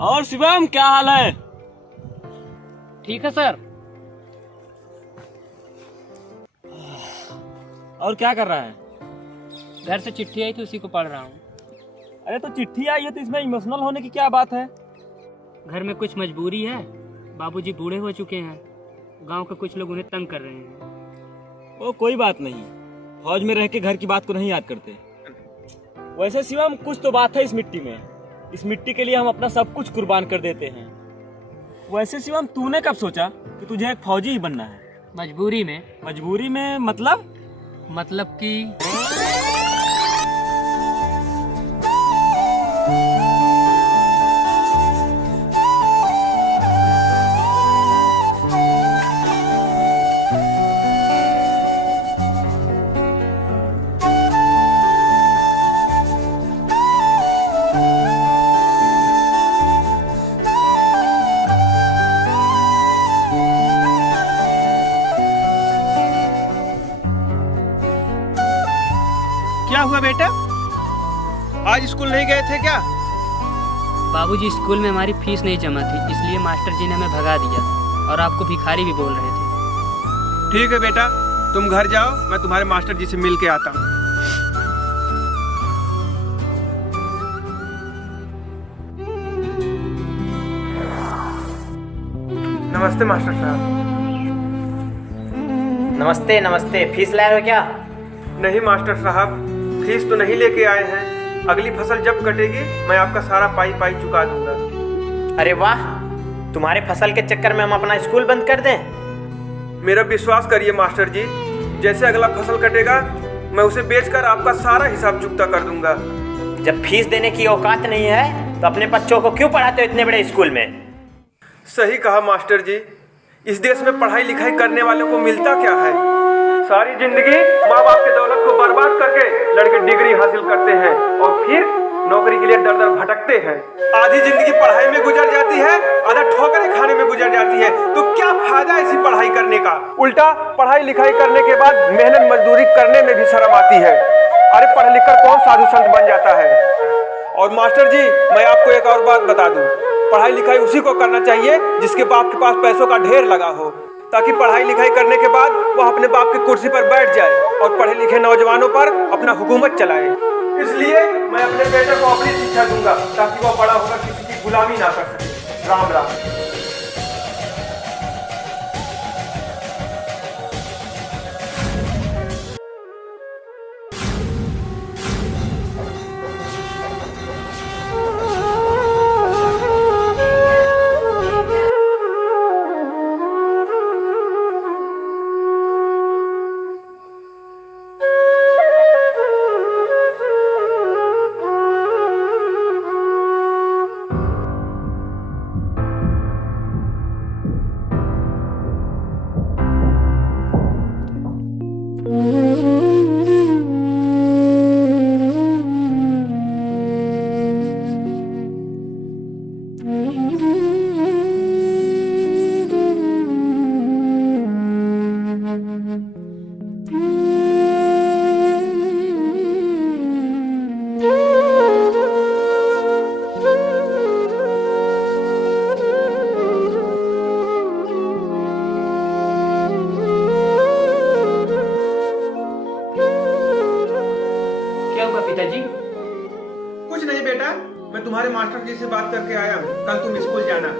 और शिवम क्या हाल है? ठीक है सर। और क्या कर रहा है? घर से चिट्ठी आई थी, उसी को पढ़ रहा हूँ। अरे तो चिट्ठी आई है तो इसमें इमोशनल होने की क्या बात है? घर में कुछ मजबूरी है। बाबूजी बूढ़े हो चुके हैं, गांव के कुछ लोग उन्हें तंग कर रहे हैं। वो कोई बात नहीं, फौज में रह के घर की बात को नहीं याद करते। वैसे शिवम कुछ तो बात है इस मिट्टी में। इस मिट्टी के लिए हम अपना सब कुछ कुर्बान कर देते हैं। वैसे शिवम तूने कब सोचा कि तुझे एक फौजी ही बनना है? मजबूरी में। मजबूरी में मतलब कि क्या हुआ बेटा, आज स्कूल नहीं गए थे क्या? बाबूजी स्कूल में हमारी फीस नहीं जमा थी, इसलिए मास्टर जी ने हमें भगा दिया और आपको भिखारी भी बोल रहे थे। ठीक है बेटा, तुम घर जाओ, मैं तुम्हारे मास्टर जी से मिल के आता हूँ। नमस्ते मास्टर साहब। नमस्ते नमस्ते। फीस लाए हो क्या? नहीं मास्टर साहब, फीस तो नहीं लेके आए हैं। अगली फसल जब कटेगी मैं आपका सारा पाई पाई चुका दूंगा। अरे वाह, तुम्हारे फसल के चक्कर में हम अपना स्कूल बंद कर दें? मेरा विश्वास करिए मास्टर जी, जैसे अगला फसल कटेगा मैं उसे बेचकर आपका सारा हिसाब चुकता कर दूंगा। जब फीस देने की औकात नहीं है तो अपने बच्चों को क्यों पढ़ाते हो इतने बड़े स्कूल में? सही कहा मास्टर जी, इस देश में पढ़ाई लिखाई करने वालों को मिलता क्या है? सारी जिंदगी माँ बाप के दौलत को बर्बाद करके लड़के डिग्री हासिल करते हैं और फिर नौकरी के लिए दर दर भटकते हैं। आधी जिंदगी पढ़ाई में गुजर जाती है, आधा ठोकरें खाने में गुजर जाती है। तो क्या फायदा इसी पढ़ाई करने का? उल्टा पढ़ाई लिखाई करने के बाद मेहनत मजदूरी करने में भी शर्म आती है। अरे पढ़ लिख कर कौन साधु संत बन जाता है? और मास्टर जी, मैं आपको एक और बात बता दूं, पढ़ाई लिखाई उसी को करना चाहिए जिसके बाप के पास पैसों का ढेर लगा हो, ताकि पढ़ाई लिखाई करने के बाद वह अपने बाप की कुर्सी पर बैठ जाए और पढ़े लिखे नौजवानों पर अपना हुकूमत चलाए। इसलिए मैं अपने बेटे को अपनी शिक्षा दूंगा ताकि वह बड़ा होकर किसी की गुलामी ना कर सके। राम राम। पिताजी? कुछ नहीं बेटा, मैं तुम्हारे मास्टर जी से बात करके आया हूँ, कल तुम स्कूल जाना।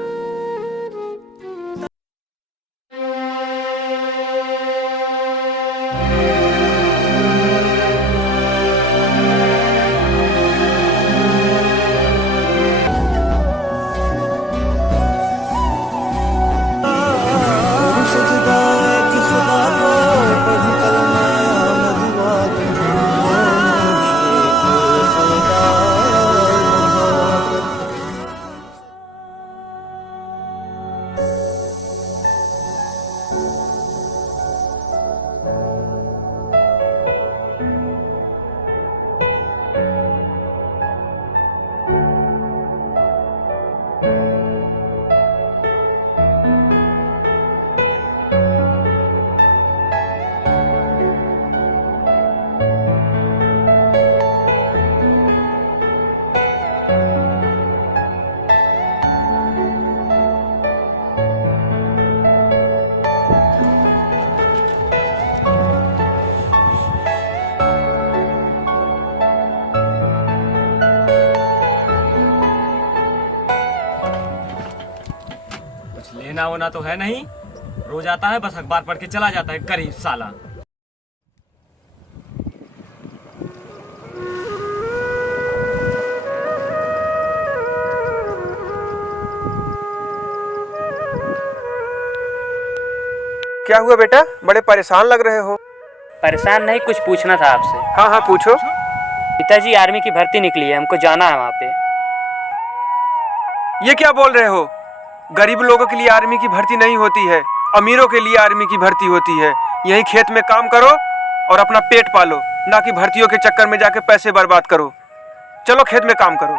पढ़ना वोना तो है नहीं, रोज आता है बस अखबार पढ़ के चला जाता है गरीब साला। क्या हुआ बेटा, बड़े परेशान लग रहे हो? परेशान नहीं, कुछ पूछना था आपसे। हाँ हाँ पूछो। पिताजी आर्मी की भर्ती निकली है, हमको जाना है वहाँ पे। ये क्या बोल रहे हो? गरीब लोगों के लिए आर्मी की भर्ती नहीं होती है, अमीरों के लिए आर्मी की भर्ती होती है। यही खेत में काम करो और अपना पेट पालो, ना कि भर्तियों के चक्कर में जाके पैसे बर्बाद करो। चलो खेत में काम करो।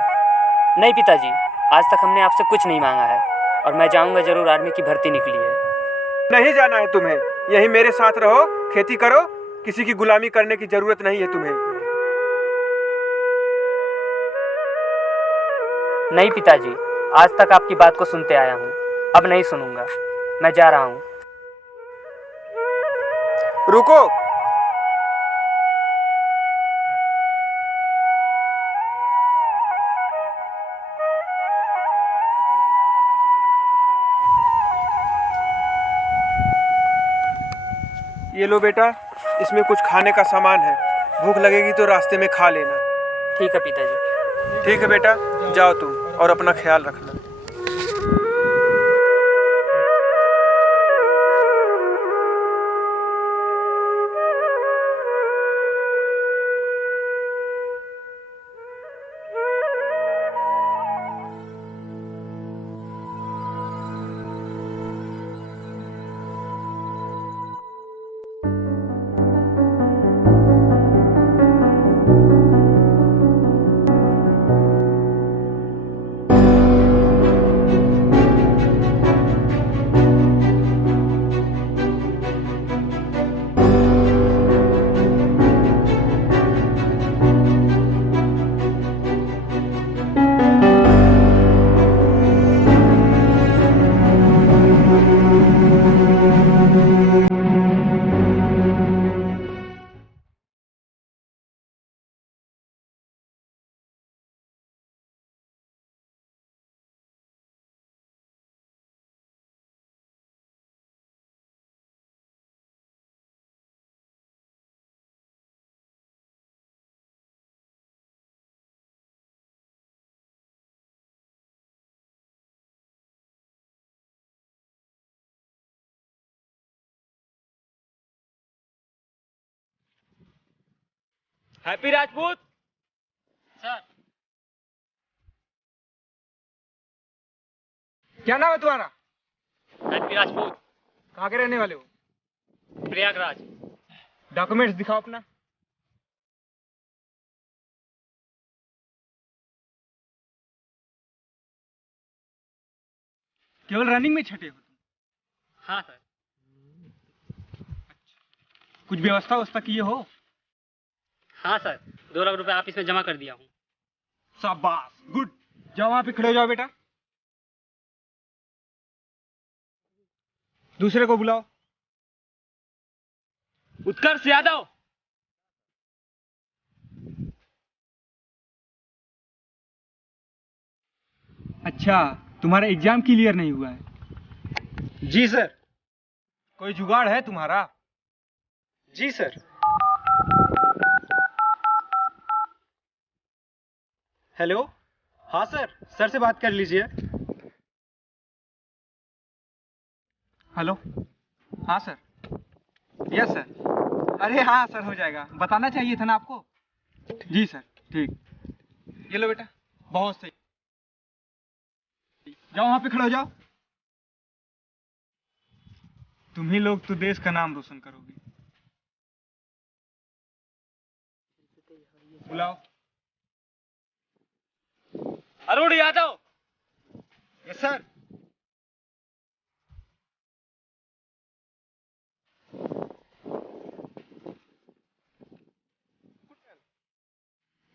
नहीं पिताजी, आज तक हमने आपसे कुछ नहीं मांगा है और मैं जाऊँगा जरूर, आर्मी की भर्ती निकली है। नहीं जाना है तुम्हें, यही मेरे साथ रहो, खेती करो, किसी की गुलामी करने की जरूरत नहीं है तुम्हें। नहीं पिताजी, आज तक आपकी बात को सुनते आया हूँ, अब नहीं सुनूंगा, मैं जा रहा हूँ। रुको, ये लो बेटा, इसमें कुछ खाने का सामान है, भूख लगेगी तो रास्ते में खा लेना। ठीक है पिताजी। ठीक है बेटा, जाओ तुम और अपना ख्याल रखना। Happy Rajput sir. क्या नाम है तुम्हारा? हैप्पी राजपूत। कहाँ के रहने वाले हो? प्रयागराज। डॉक्यूमेंट्स दिखाओ अपना। केवल रनिंग में छठे हो तुम? हाँ सर। कुछ व्यवस्था ववस्था किए हो? हाँ सर, 2 लाख रुपए ऑफिस में जमा कर दिया हूँ। शाबाश, गुड। जाओ वहां पे खड़े हो जाओ बेटा। दूसरे को बुलाओ। उत्कर्ष यादव। अच्छा, तुम्हारा एग्जाम क्लियर नहीं हुआ है? जी सर। कोई जुगाड़ है तुम्हारा? जी सर। हेलो, हाँ सर, सर से बात कर लीजिए। हेलो, हाँ सर। Yes sir. अरे हाँ सर, हो जाएगा, बताना चाहिए था ना आपको। जी सर, ठीक। ये लो बेटा, बहुत सही। जाओ वहां पे खड़े हो जाओ। तुम ही लोग तो देश का नाम रोशन करोगे। बुलाओ। अरुण यादव। Yes sir.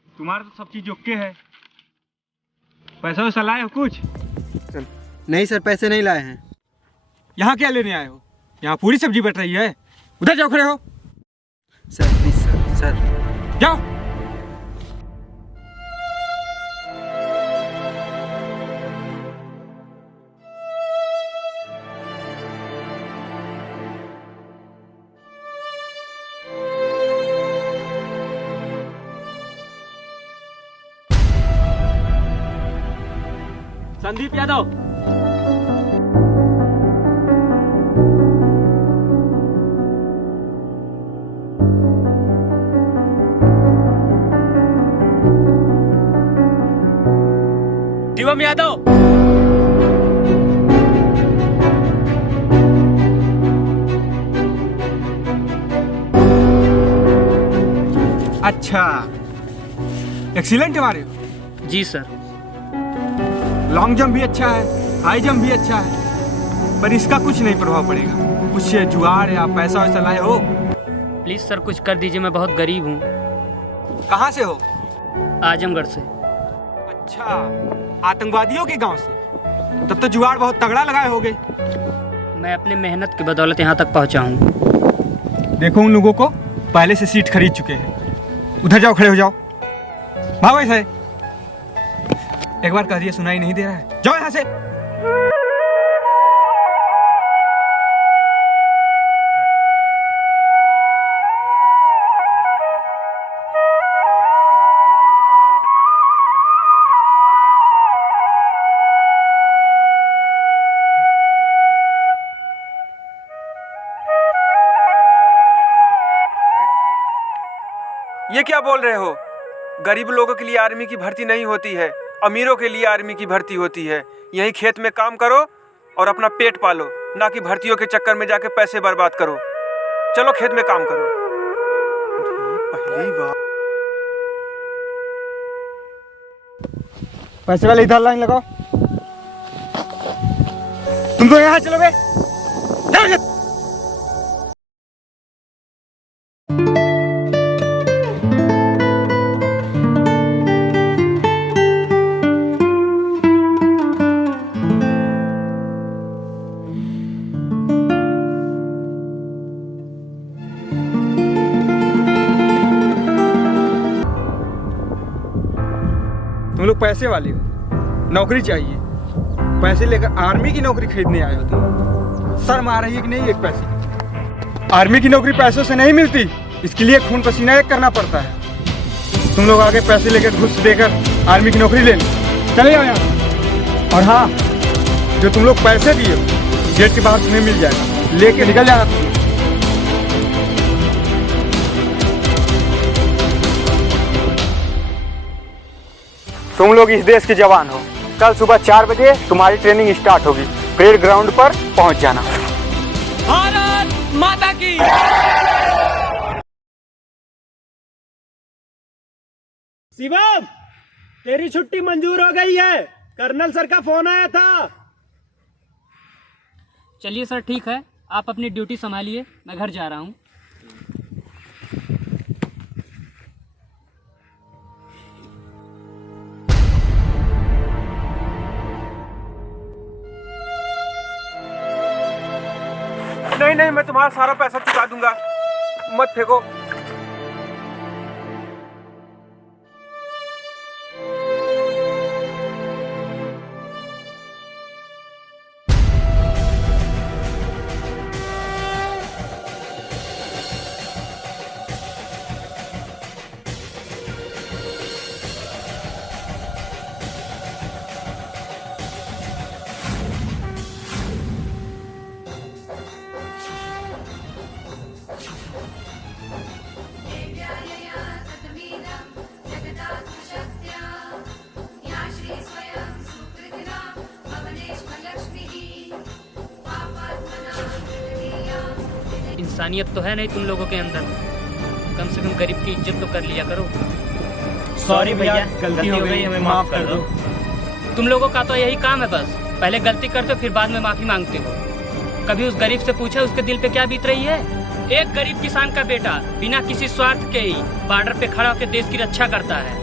तुम्हारा तो सब चीज ओके है। पैसा वैसा लाए हो कुछ? नहीं सर, पैसे नहीं लाए हैं। यहाँ क्या लेने आए हो? यहाँ पूरी सब्जी बट रही है, उधर जाओ खड़े हो। सर प्लीज सर, सर जाओ। संदीप यादव। शिवम यादव। अच्छा, एक्सीलेंट है हमारे। जी सर। लॉन्ग जंप भी अच्छा है, हाई जंप भी अच्छा है, पर इसका कुछ नहीं प्रभाव पड़ेगा। कुछ जुआर या पैसा वैसा लाए हो? प्लीज़ सर कुछ कर दीजिए, मैं बहुत गरीब हूँ। कहाँ से हो? आजमगढ़ से। अच्छा, आतंकवादियों के गांव से? तब तो जुआर बहुत तगड़ा लगाए होगे। मैं अपने मेहनत की बदौलत यहाँ तक पहुँचा हूँ। देखो उन लोगों को पहले से सीट खरीद चुके हैं। उधर जाओ, खड़े हो जाओ। भागो ऐसे। एक बार कह दिया सुनाई नहीं दे रहा है, जाओ यहाँ से। ये क्या बोल रहे हो? गरीब लोगों के लिए आर्मी की भर्ती नहीं होती है, अमीरों के लिए आर्मी की भर्ती होती है। यहीं खेत में काम करो और अपना पेट पालो, ना कि भर्तियों के चक्कर में जाके पैसे बर्बाद करो। चलो खेत में काम करो। पहली बार पैसे वाले इधर लाइन लगाओ। तुम तो यहाँ चलोगे? जाओ। तुम लोग पैसे वाले हो, नौकरी चाहिए, पैसे लेकर आर्मी की नौकरी खरीदने आए हो। तुम शर्म आ रही है कि नहीं? एक पैसे आर्मी की नौकरी पैसों से नहीं मिलती, इसके लिए खून पसीना एक करना पड़ता है। तुम लोग आगे पैसे लेकर घुस देकर आर्मी की नौकरी ले लो, चले जाओ यहाँ। और हाँ, जो तुम लोग पैसे दिए गेट के बाहर तुम्हें मिल जाएगा, लेके निकल जाना तुम। तुम लोग इस देश के जवान हो। कल सुबह 4 बजे तुम्हारी ट्रेनिंग स्टार्ट होगी। परेड ग्राउंड पर पहुंच जाना। भारत माता की। शिवम, तेरी छुट्टी मंजूर हो गई है। कर्नल सर का फोन आया था। चलिए सर ठीक है, आप अपनी ड्यूटी संभालिए, मैं घर जा रहा हूँ। नहीं नहीं, मैं तुम्हारा सारा पैसा चुका दूंगा, मत फेंको। इंसानियत तो है नहीं तुम लोगों के अंदर, कम से कम गरीब की इज्जत तो कर लिया करो। सॉरी भैया, गलती हो गई, हमें माफ कर दो। तुम लोगों का तो यही काम है, बस पहले गलती करते हो फिर बाद में माफी मांगते हो। कभी उस गरीब से पूछा उसके दिल पे क्या बीत रही है? एक गरीब किसान का बेटा बिना किसी स्वार्थ के ही बॉर्डर पे खड़ा होकर देश की रक्षा करता है।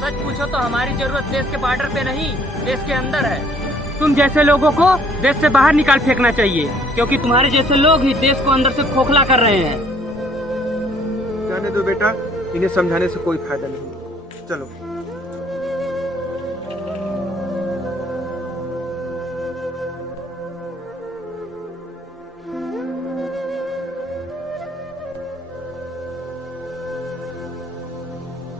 सच पूछो तो हमारी जरूरत देश के बॉर्डर पे नहीं, देश के अंदर है। तुम जैसे लोगों को देश से बाहर निकाल फेंकना चाहिए, क्योंकि तुम्हारे जैसे लोग ही देश को अंदर से खोखला कर रहे हैं। जाने दो बेटा, इन्हें समझाने से कोई फायदा नहीं। चलो।